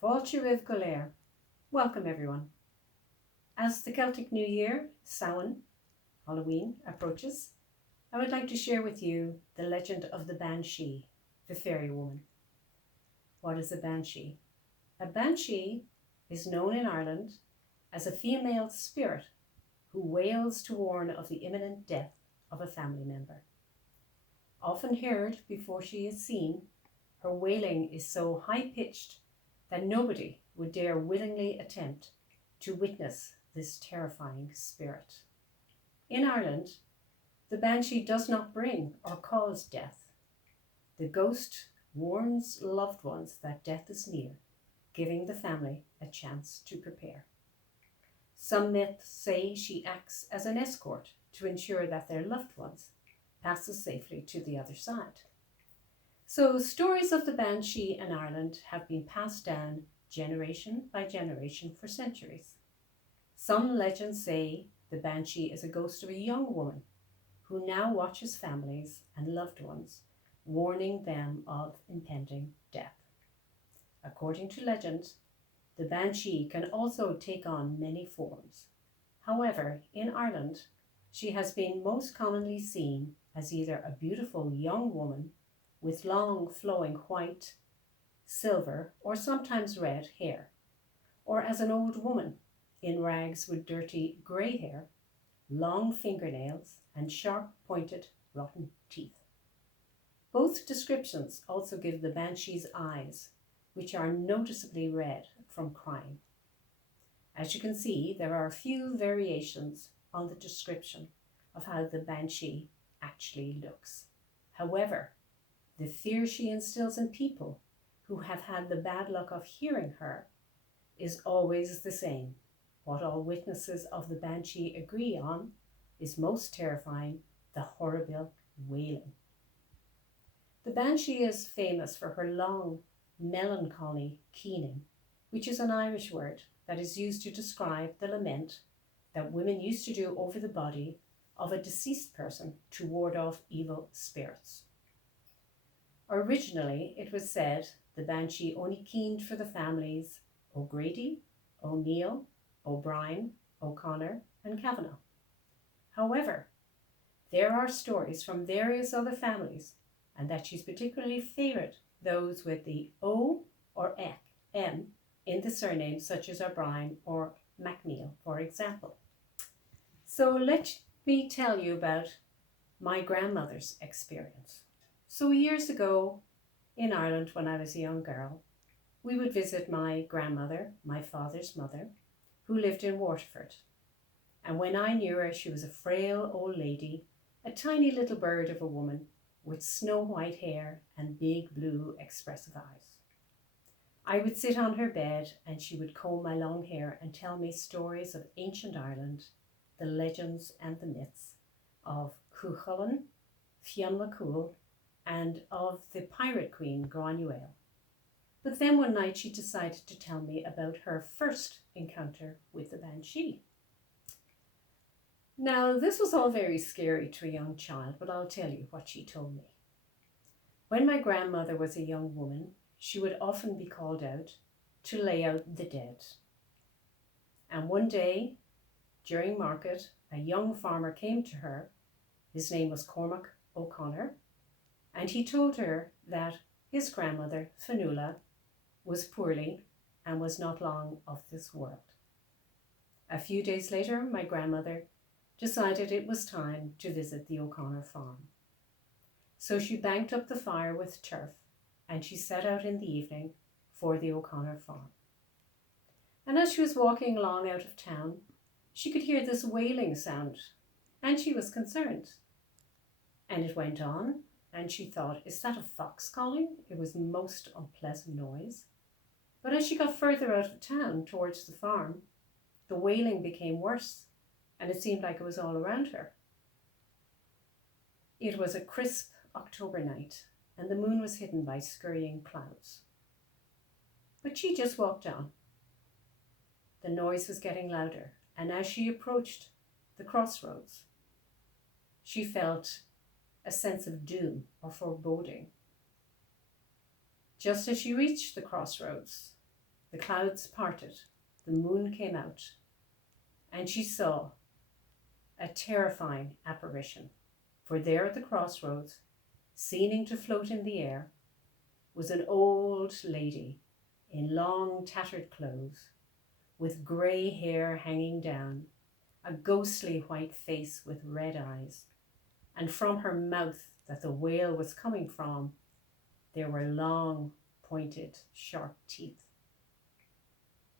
Fáilte ribh go léir. Welcome everyone. As the Celtic New Year, Samhain, Halloween, approaches, I would like to share with you the legend of the Banshee, the fairy woman. What is a Banshee? A Banshee is known in Ireland as a female spirit who wails to warn of the imminent death of a family member. Often heard before she is seen, her wailing is so high-pitched that nobody would dare willingly attempt to witness this terrifying spirit. In Ireland, the Banshee does not bring or cause death. The ghost warns loved ones that death is near, giving the family a chance to prepare. Some myths say she acts as an escort to ensure that their loved ones passes safely to the other side. So stories of the Banshee in Ireland have been passed down generation by generation for centuries. Some legends say the Banshee is a ghost of a young woman who now watches families and loved ones, warning them of impending death. According to legend, the Banshee can also take on many forms. However, in Ireland, she has been most commonly seen as either a beautiful young woman with long flowing white, silver, or sometimes red hair, or as an old woman in rags with dirty grey hair, long fingernails, and sharp pointed rotten teeth. Both descriptions also give the Banshee's eyes, which are noticeably red from crying. As you can see, there are a few variations on the description of how the Banshee actually looks. However, the fear she instills in people who have had the bad luck of hearing her is always the same. What all witnesses of the Banshee agree on is most terrifying, the horrible wailing. The Banshee is famous for her long, melancholy keening, which is an Irish word that is used to describe the lament that women used to do over the body of a deceased person to ward off evil spirits. Originally, it was said the Banshee only keened for the families O'Grady, O'Neill, O'Brien, O'Connor, and Kavanagh. However, there are stories from various other families, and that she's particularly favoured those with the O or M in the surname, such as O'Brien or MacNeil, for example. So let me tell you about my grandmother's experience. So years ago in Ireland, when I was a young girl, we would visit my grandmother, my father's mother, who lived in Waterford. And when I knew her, she was a frail old lady, a tiny little bird of a woman with snow white hair and big blue expressive eyes. I would sit on her bed and she would comb my long hair and tell me stories of ancient Ireland, the legends and the myths of Cuchulainn, Fionn Cool, and of the pirate queen Granuaile. But then one night she decided to tell me about her first encounter with the Banshee. Now, this was all very scary to a young child, but I'll tell you what she told me. When my grandmother was a young woman, she would often be called out to lay out the dead. And one day, during market, a young farmer came to her. His name was Cormac O'Connor, and he told her that his grandmother, Fionnuala, was poorly and was not long of this world. A few days later, my grandmother decided it was time to visit the O'Connor farm. So she banked up the fire with turf and she set out in the evening for the O'Connor farm. And as she was walking along out of town, she could hear this wailing sound and she was concerned. And it went on and she thought, is that a fox calling? It was a most unpleasant noise. But as she got further out of town towards the farm, the wailing became worse and it seemed like it was all around her. It was a crisp October night and the moon was hidden by scurrying clouds. But she just walked on. The noise was getting louder, and as she approached the crossroads, she felt a sense of doom or foreboding. Just as she reached the crossroads, the clouds parted, the moon came out, and she saw a terrifying apparition. For there at the crossroads, seeming to float in the air, was an old lady in long tattered clothes, with grey hair hanging down, a ghostly white face with red eyes, and from her mouth that the wail was coming from, there were long, pointed, sharp teeth.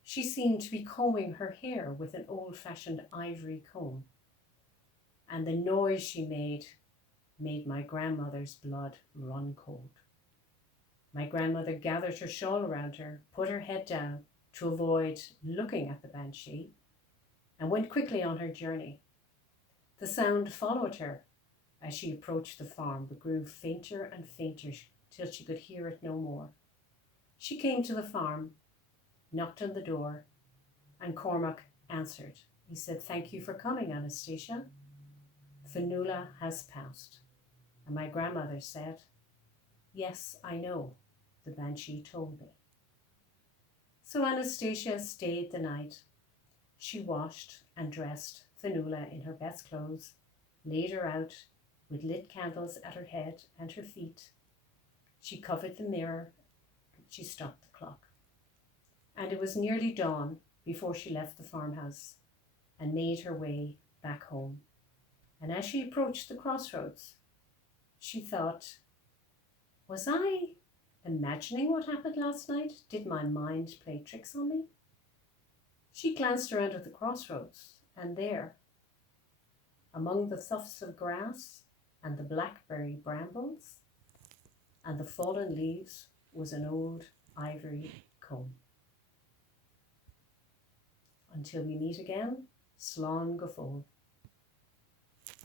She seemed to be combing her hair with an old-fashioned ivory comb, and the noise she made my grandmother's blood run cold. My grandmother gathered her shawl around her, put her head down to avoid looking at the Banshee, and went quickly on her journey. The sound followed her as she approached the farm, but grew fainter and fainter till she could hear it no more. She came to the farm, knocked on the door, and Cormac answered. He said, "Thank you for coming, Anastasia. Fionnuala has passed." And my grandmother said, "Yes, I know, the Banshee told me." So Anastasia stayed the night. She washed and dressed Fionnuala in her best clothes, laid her out with lit candles at her head and her feet. She covered the mirror. She stopped the clock. And it was nearly dawn before she left the farmhouse and made her way back home. And as she approached the crossroads, she thought, was I imagining what happened last night? Did my mind play tricks on me? She glanced around at the crossroads, and there, among the tufts of grass and the blackberry brambles and the fallen leaves, was an old ivory comb. Until we meet again, slán go fóill.